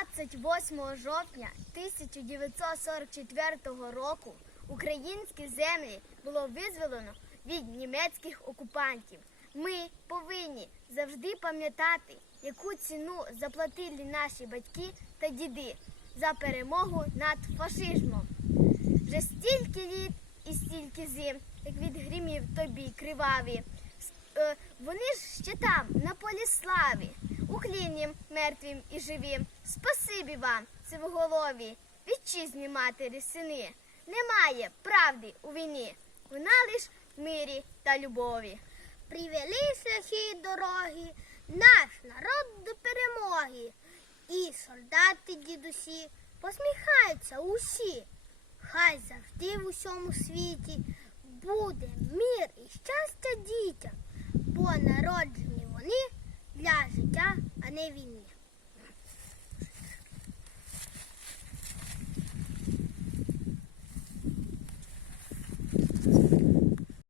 28 жовтня 1944 року українські землі було визволено від німецьких окупантів. Ми повинні завжди пам'ятати, яку ціну заплатили наші батьки та діди за перемогу над фашизмом. Вже стільки літ і стільки зим, як від гримів тобі криваві. Е, Вони ж ще там, на полі слави, уклінням мертвим і живим. Спасибі вам, сивоголові, вітчизні матері, сини. Немає правди у війні, вона лиш в мирі та любові. Привели шляхи дороги, наш народ до перемоги. І солдати дідусі посміхаються усі. Хай завжди в усьому світі буде мир і щастя дітям, бо народжені не війни.